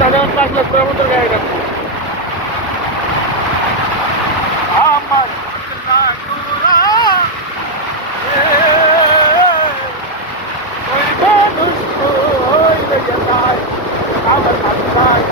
তাদের কাজলে প্রবন্ধের গায়ে রাখবো আমার ওই মানুষ হইলে যায় আমার ভাষায়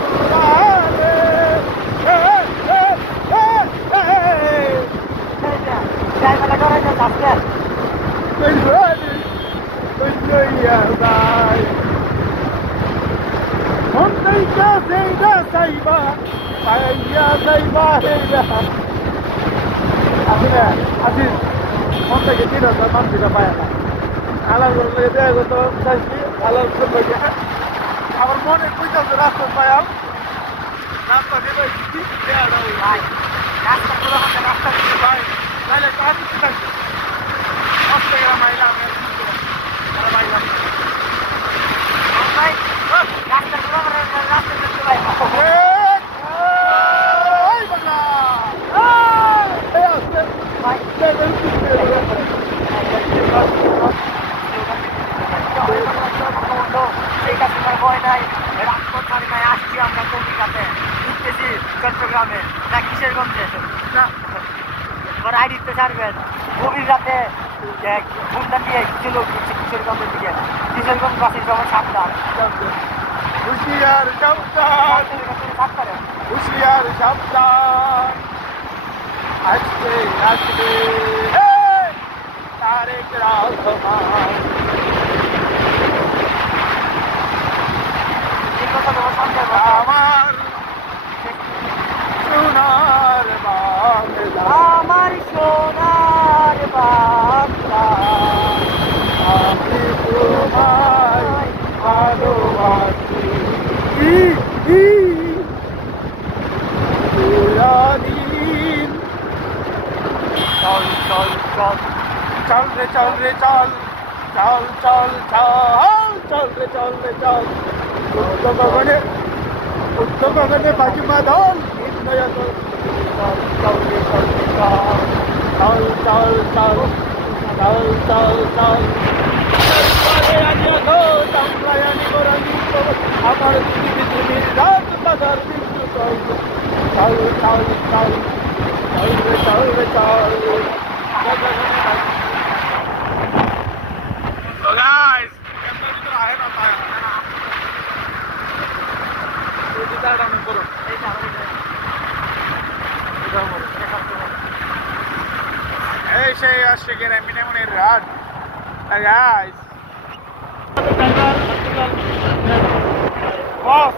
Así, monta que tira esa mantita para allá. A la que te hago todo, a la que te hago. আমার মনে কইতাছে রাস্তা পায়াল রাস্তা দেবে কি দেয়া দাও ভাই রাস্তা পুরো হাতে রাস্তা দিতে ভাই তাহলে কাজ করতে থাকবে রাস্তা গেলা মাইলা আমি আর মাইলা ভাই রাস্তা পুরো রাস্তা দিতে ভাই ওই বাবা এই আসছে ভাই চট্টগ্রামে না কিশোরগঞ্জে আইডিতে ছাড়বেন গভীর রাতে ঘুমটা দিয়ে কিছু লোক দিচ্ছে কিশোরগঞ্জের দিকে কিশোরগঞ্জ বাসে সবাই সাবধান হুশিয়ার সাবধান হুশিয়ার সাবধান আসবে আসবে তারেক রহমান আমার সোনার বাংলা আমার সোনার বাংলা আমি তোমায় ভালোবাসি দিন চল চল চল চল রে চল রে চল চল চল চল চল রে চল রে চল উত্তর গগনে বাজি মাদল চল রে চল রে চল চল চল চল চল চল আমার পৃথিবীর রাত বাজার বিন্দু চল চল চল চল চল রে চল রে চল So guys, hey, say us again. I'm in a rod. Hey guys. Boss,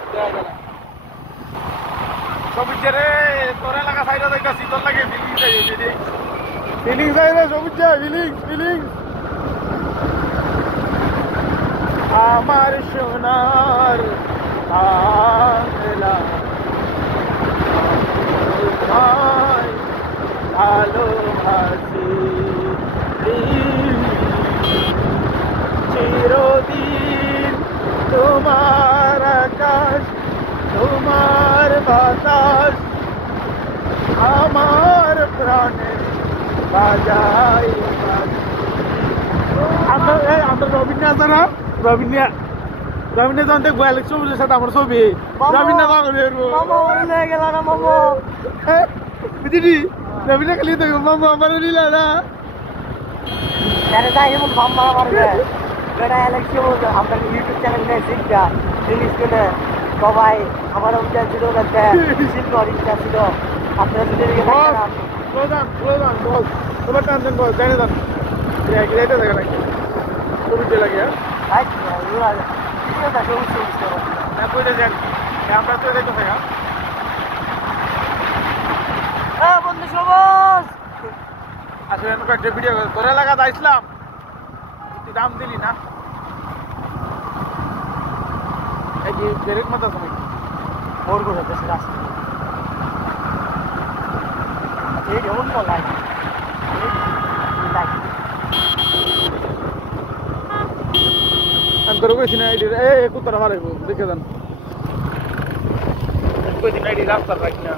so we get it. Tora laga side of the casino lage feelings are so much feelings. আমার সোনার বাংলা তোমায় ভালোবাসি চিরদিন তোমার আকাশ তোমার বাতাস আমার প্রাণে বাজাই আমরা রবীন্দ্র আছে না রবীন্দ্র যখন দেখবো ছবির সাথে আমার ছবি বুঝলি রবীন্দ্র খালি দেখবো মামা আমার নিলা না আমরা ইউটিউব চ্যানেলে শিখা জিনিস করে সবাই আমার ইচ্ছা ছিল শিল্পর ইচ্ছা ছিল আপনারা যদি প্রধান বল তোমার টানছেন বল জানে জান যাইতে থাকে নাকি ছবিতে লাগে আমরা তো দেখতে থাকা বন্ধু সবুজ আসলে একটা ভিডিও তোর এলাকাতে আসলাম তুই দাম দিলি না এই যে ব্রেক মতো সময় মোর করে দেশে রাস্তা এই যেমন বলাই আমি করে কইছি না এই কুত্তারা মারাইবো দেখে যান কইছি না এই রাস্তা রাখি না